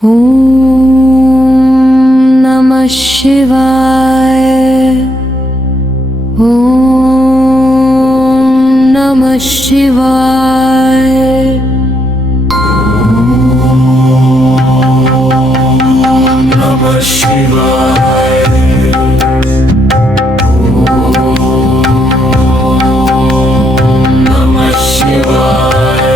ॐ नमः शिवाय। ॐ नमः शिवाय। नमः शिवाय। नमः शिवाय।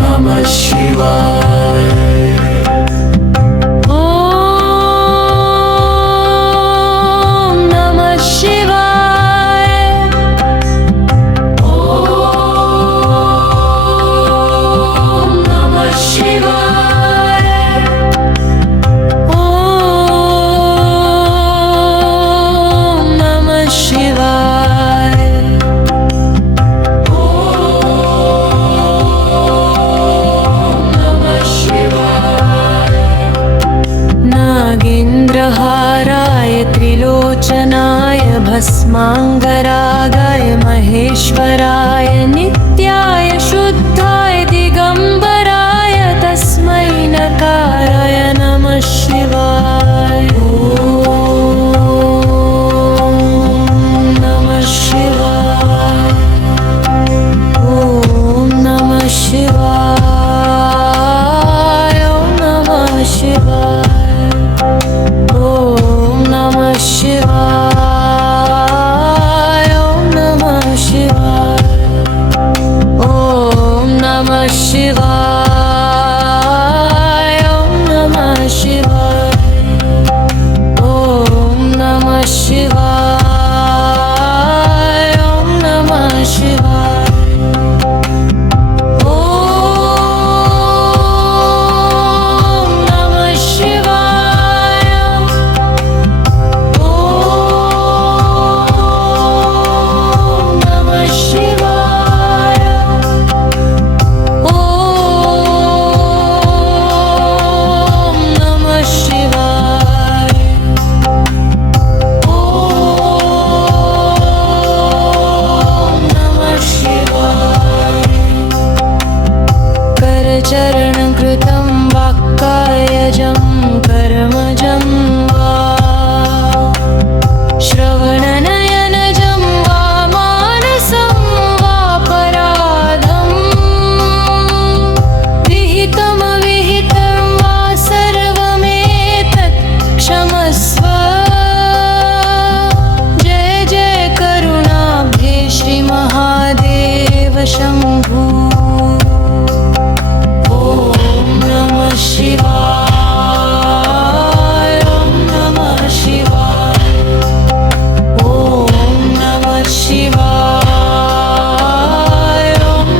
नमः शिवाय। नमः शिवाय। नमः शिवाय। नमः शिवाय। नागेन्द्रहाराय त्रिलोचनाय भस्माङ्गरागाय महेश्वराय नित्याय शुद्धाय दिगम्बराय तस्मै नकाराय नमः शिवाय। नमः शिवाय। नमः शिवाय। नमः शिवाय। नमः शिवाय। नमः शिवाय। नमः शिवाय। नमः शिवाय। नमः शिवाय। नमः शिवाय। चरणकृतं वाक्कायजं कर्मजं वा श्रवणनयनजं वा मानसं वापराधं विहितमविहितं वा सर्वमेतत् क्षमस्व। जय जय करुणाब्धे श्रीमहादेव शम्भो। शिवाय। नमः शिवाय। नमः शिवाय।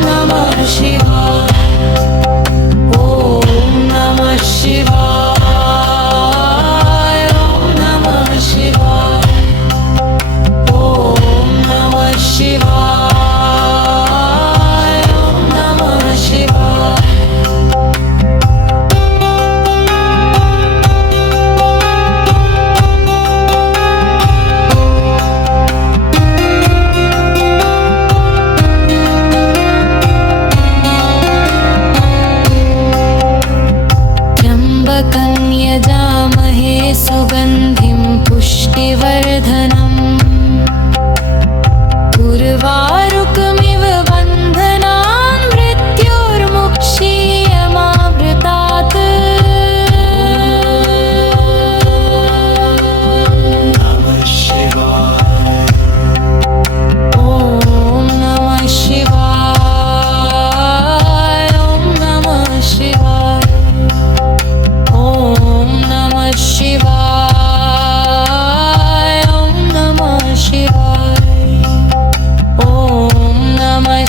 नमः शिवाय। नमः शिवाय। नमः शिवाय। नमः शिवाय। नमः शिवाय। यजामहे सुगन्धिं पुष्टिवर्धनम् उर्वारुकमिव बन्धनान् मृत्योर्मुक्षीयमामृतात्। नमः शिवाय। नमः शिवाय। नमः शिवाय। नमः शिवाय। नमः शिवाय। नमः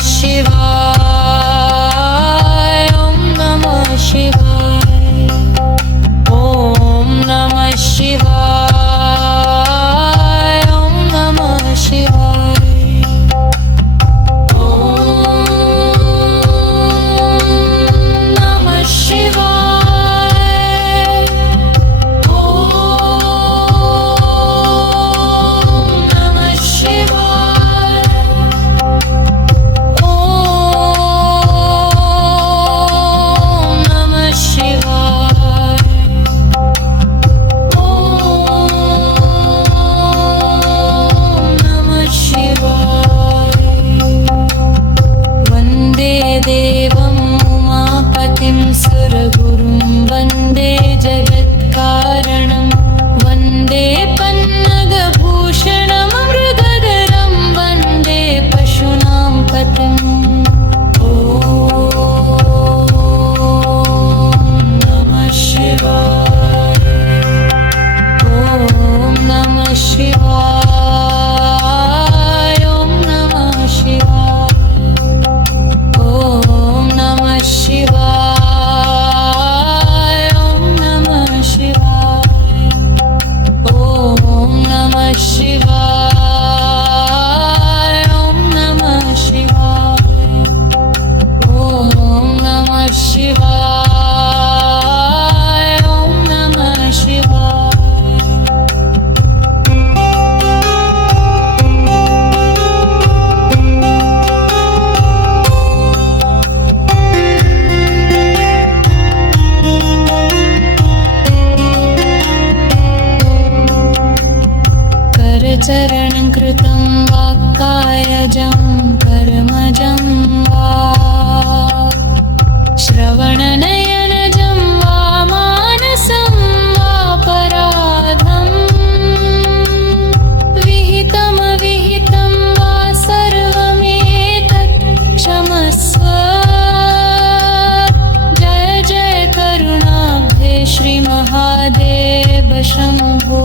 महादेव शम्भो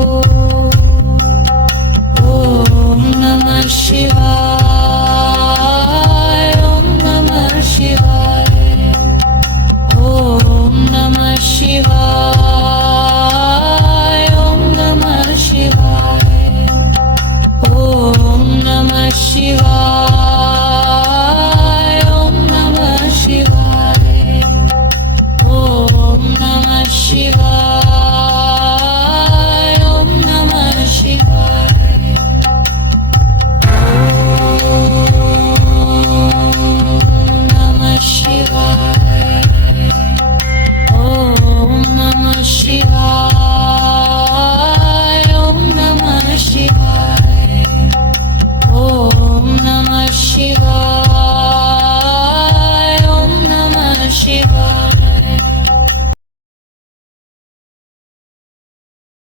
ॐ नमः शिवाय